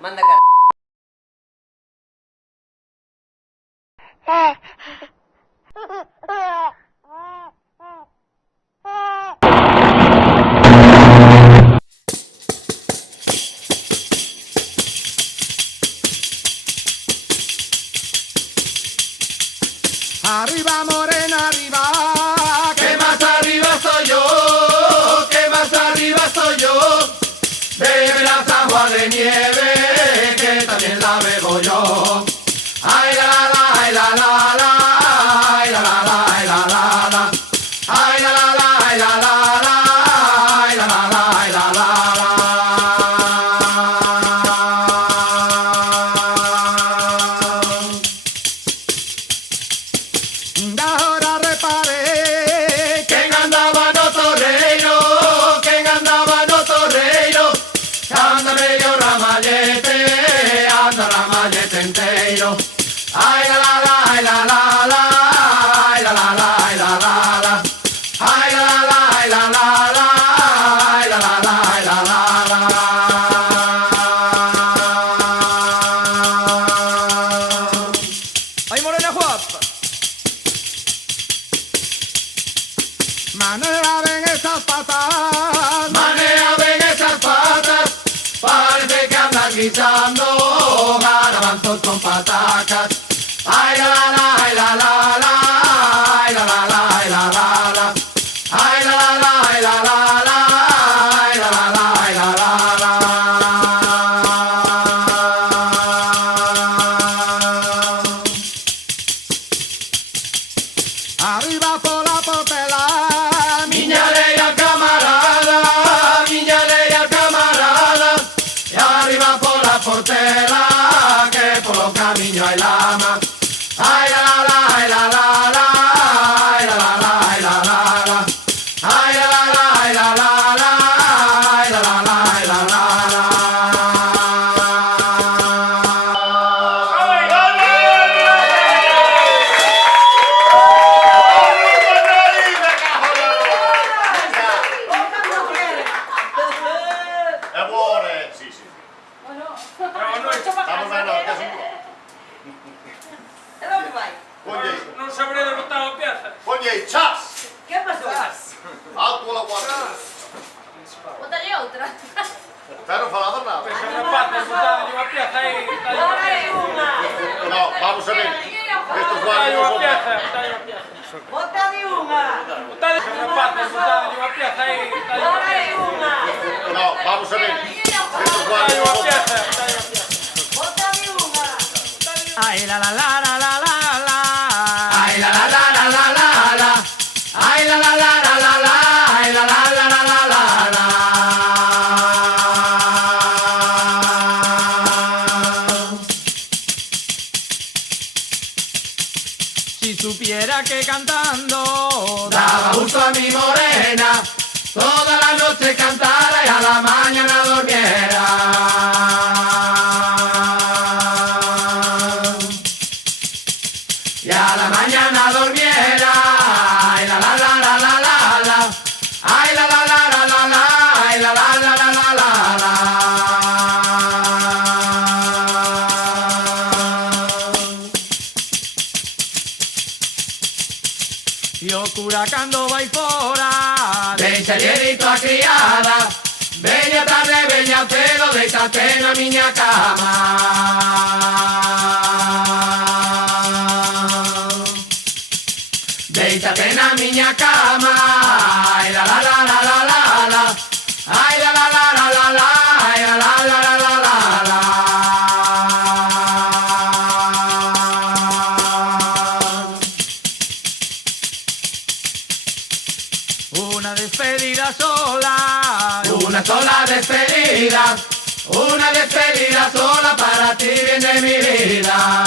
Manda car... Arriba morena, arriba, que más arriba soy yo, que más arriba soy yo. Bebe las aguas de nieve, que también la bebo yo. Ay la la la, ay la la la, ay la la la, ay la la la, ay la la la, ay la la la, ay la la la, ay la la la. Ahora reparé que andaba no torreiro, que andaba no torreiro, anda medio ramallete, anda ramallete entero. Ay la la la, ay la la la, ay la la la, ay la la la, ay la la la, ay la la la, ay la la la, ay la la la. Ay morena guapa. Manea ven esas patas, manea ven esas patas, parece que andas guisando garabanzos con patacas. Ay la la la, ay la la la, ay la la la, ay la la la, ay la la la, ay la la la, ay la la la, ay la la la. Arriba por la portela, miña ley al camarada, miña ley al camarada. Y arriba por la portela, que por los caminos hay lama. Ay la la la, ay la la la, ay la la la, ay la la la, ay la la la, ay la la la, ay la la la, ay la la la. È buone, sì, sì. Stiamo bene, così. E dove vai? Pogli, Non saprei dove stava la piazza. pogli, cias! Che pasó? Alto la guardia. Bótale otra. Però fa la tornata. Se una parte buttata di una piazza e Dale una. No, vamos a ver. Questo qua dai è una uso. piazza, dai una piazza. Bótale una. Buttare se una parte buttata di una piazza e Dale una. No, vamos a ver. Questo qua dai è una uso. piazza, dai una piazza. Bótale una. Ay la la la la la la la, ay la la la la la la la, ay la la la la la la, ay la la la la la la la. Si supiera que cantando daba gusto a mi morena, toda la noche cantara y a la mañana durmiera. Y a la mañana durmiera. Ay la la la la la la la, ay la la la la la la, ay la la la la la la la. Yo curacando vai fora, deixa dito a criada, veña tarde, veña cedo, déixate na miña cama. Déixate na miña cama, ay la la la la la la la, ay la la la la la la, ay la la la la la la la. Una despedida sola, una sola despedida, una despedida sola para ti viene mi vida.